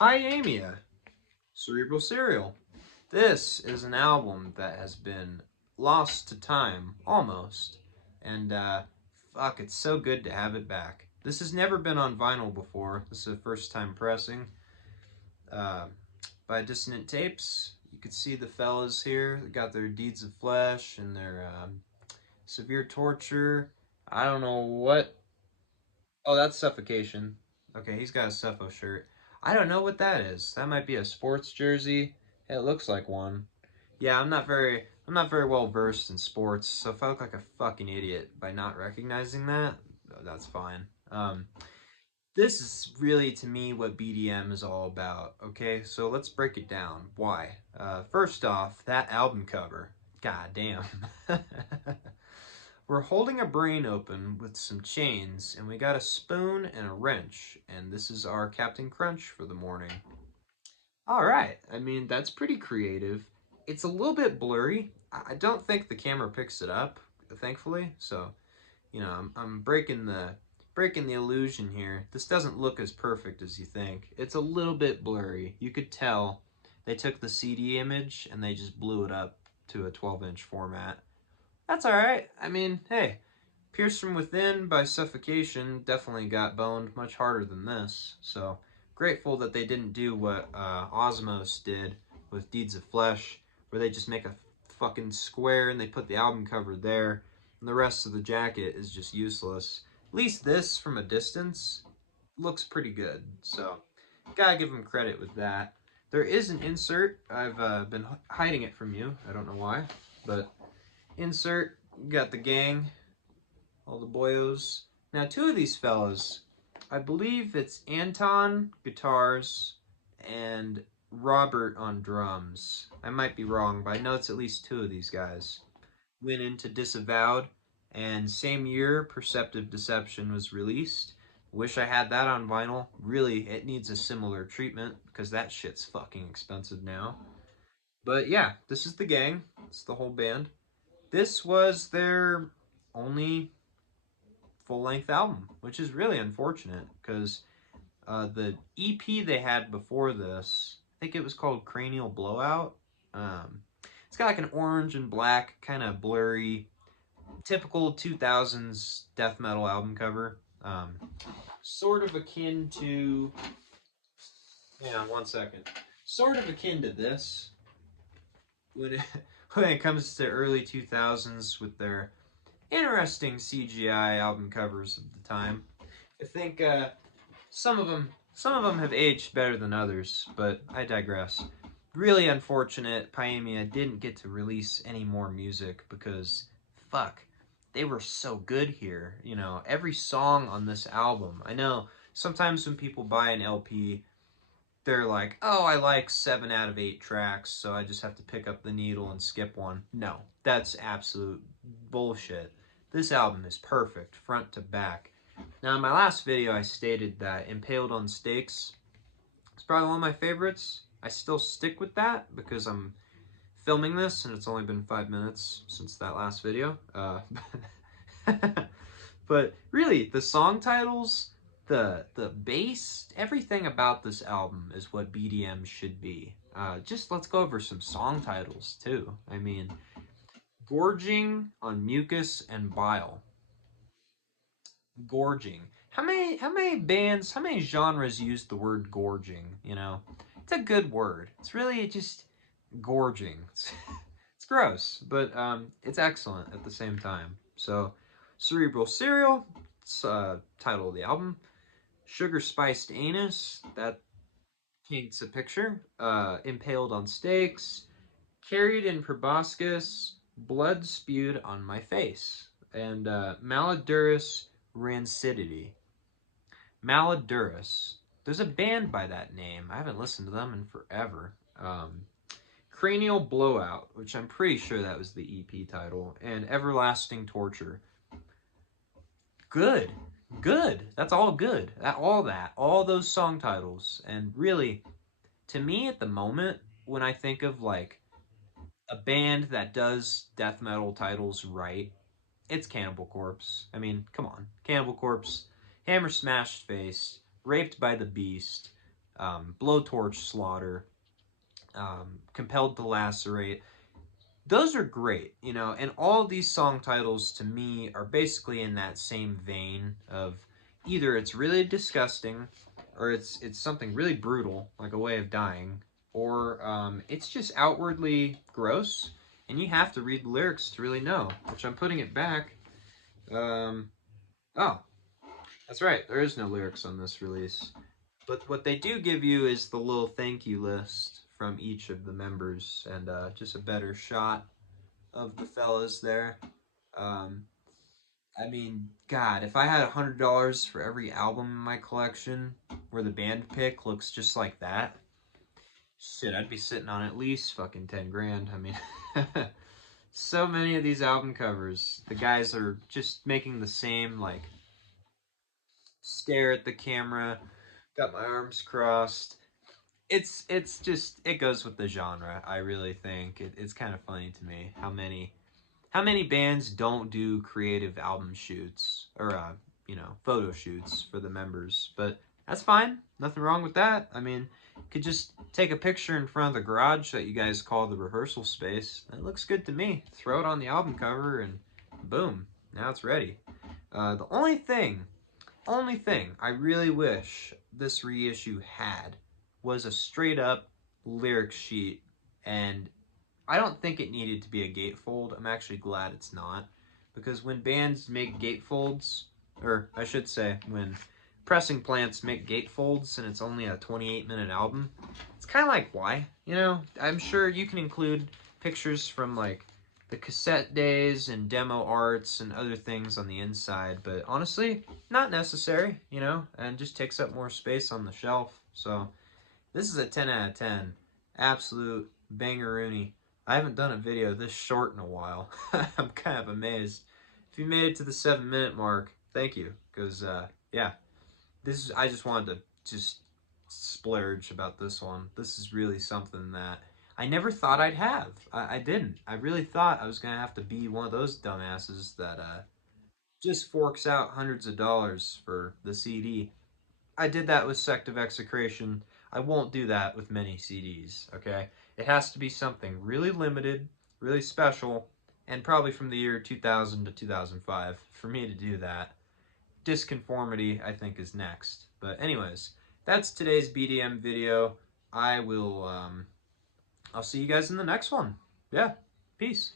Pyaemia, Cerebral Cereal. This is an album that has been lost to time, almost. And, fuck, it's so good to have it back. This has never been on vinyl before. This is a first time pressing uh, by Dissonant Tapes. You can see the fellas here. They got their Deeds of Flesh and their Severe Torture. I don't know what. Oh, that's Suffocation. Okay, he's got a Suffo shirt. I don't know what that is. That might be a sports jersey. It looks like one. Yeah, I'm not very well versed in sports, so if I look like a fucking idiot by not recognizing that, that's fine. This is really to me what BDM is all about. Okay, so let's break it down. Why? First off, that album cover. God damn. We're holding a brain open with some chains, and we got a spoon and a wrench, and this is our Captain Crunch for the morning. Alright, I mean, that's pretty creative. It's a little bit blurry. I don't think the camera picks it up, thankfully, so, I'm breaking the illusion here. This doesn't look as perfect as you think. It's a little bit blurry. You could tell they took the CD image and they just blew it up to a 12-inch format. That's alright. I mean, hey, Pierced from Within by Suffocation definitely got boned much harder than this, so grateful that they didn't do what Osmos did with Deeds of Flesh, where they just make a fucking square and they put the album cover there, and the rest of the jacket is just useless. At least this, from a distance, looks pretty good, so gotta give them credit with that. There is an insert. I've been hiding it from you. I don't know why, but insert, got the gang, all the boyos. Now, two of these fellas, I believe it's Anton guitars and Robert on drums. I might be wrong, but I know it's at least two of these guys. Went into Disavowed, and same year, Perceptive Deception was released. Wish I had that on vinyl. Really, it needs a similar treatment, because that shit's fucking expensive now. But yeah, this is the gang. It's the whole band. This was their only full-length album, which is really unfortunate because the EP they had before this, I think it was called Cranial Blowout. It's got like an orange and black, kind of blurry, typical 2000s death metal album cover. Sort of akin to... Hang on one second. Sort of akin to this. When it, when it comes to early 2000s with their interesting CGI album covers of the time. I think some of them have aged better than others, but I digress. Really unfortunate Pyaemia didn't get to release any more music because, fuck, they were so good here. You know, every song on this album. I know sometimes when people buy an LP, they're like, oh, I like 7 out of 8 tracks, so I just have to pick up the needle and skip one. No, that's absolute bullshit. This album is perfect, front to back. Now, in my last video, I stated that Impaled on Stakes is probably one of my favorites. I still stick with that because I'm filming this, and it's only been 5 minutes since that last video. But really, the song titles, the bass, everything about this album is what BDM should be. Just let's go over some song titles, too. I mean, Gorging on Mucus and Bile. Gorging. How many bands, how many genres use the word gorging, you know? It's a good word. It's really just gorging. It's gross, but it's excellent at the same time. So, Cerebral Cereal, it's title of the album. Sugar Spiced Anus, that paints a picture. Impaled on Stakes. Carried in Proboscis, Blood Spewed on My Face. And Maladurus Rancidity. Maladurus. There's a band by that name. I haven't listened to them in forever. Cranial Blowout, which I'm pretty sure that was the EP title. And Everlasting Torture. Good. Good. That's all good. All those song titles. And really, to me at the moment, when I think of like a band that does death metal titles right, it's Cannibal Corpse. I mean, come on. Cannibal Corpse, Hammer Smashed Face, Raped by the Beast, Blowtorch Slaughter, Compelled to Lacerate. Those are great, you know, and all these song titles to me are basically in that same vein of either it's really disgusting or it's something really brutal, like A Way of Dying, or it's just outwardly gross, and you have to read the lyrics to really know, which I'm putting it back. Um, oh, that's right, there is no lyrics on this release. But what they do give you is the little thank you list from each of the members and just a better shot of the fellas there. Um, I mean, God, if I had $100 for every album in my collection where the band pick looks just like that, shit, I'd be sitting on at least fucking 10 grand. I mean, so many of these album covers, the guys are just making the same, like, stare at the camera, got my arms crossed. It's just, it goes with the genre, I really think. It's kind of funny to me how many bands don't do creative album shoots or you know, photo shoots for the members. But that's fine, nothing wrong with that. I mean, you could just take a picture in front of the garage that you guys call the rehearsal space. That looks good to me. Throw it on the album cover and boom, now it's ready. The only thing I really wish this reissue had was a straight up lyric sheet, and I don't think it needed to be a gatefold. I'm actually glad it's not, because when bands make gatefolds, or I should say, when pressing plants make gatefolds and it's only a 28-minute album, it's kind of like, why? You know, I'm sure you can include pictures from like the cassette days and demo arts and other things on the inside, but honestly, not necessary, you know, and just takes up more space on the shelf. So this is a 10 out of 10. Absolute bangeroony. I haven't done a video this short in a while. I'm kind of amazed. If you made it to the 7-minute mark, thank you. Because, yeah, I just wanted to just splurge about this one. This is really something that I never thought I'd have. I didn't. I really thought I was going to have to be one of those dumbasses that just forks out hundreds of dollars for the CD. I did that with Sect of Execration. I won't do that with many CDs, okay? It has to be something really limited, really special, and probably from the year 2000 to 2005 for me to do that. Disconformity, I think, is next. But anyways, that's today's BDM video. I'll see you guys in the next one. Yeah, peace.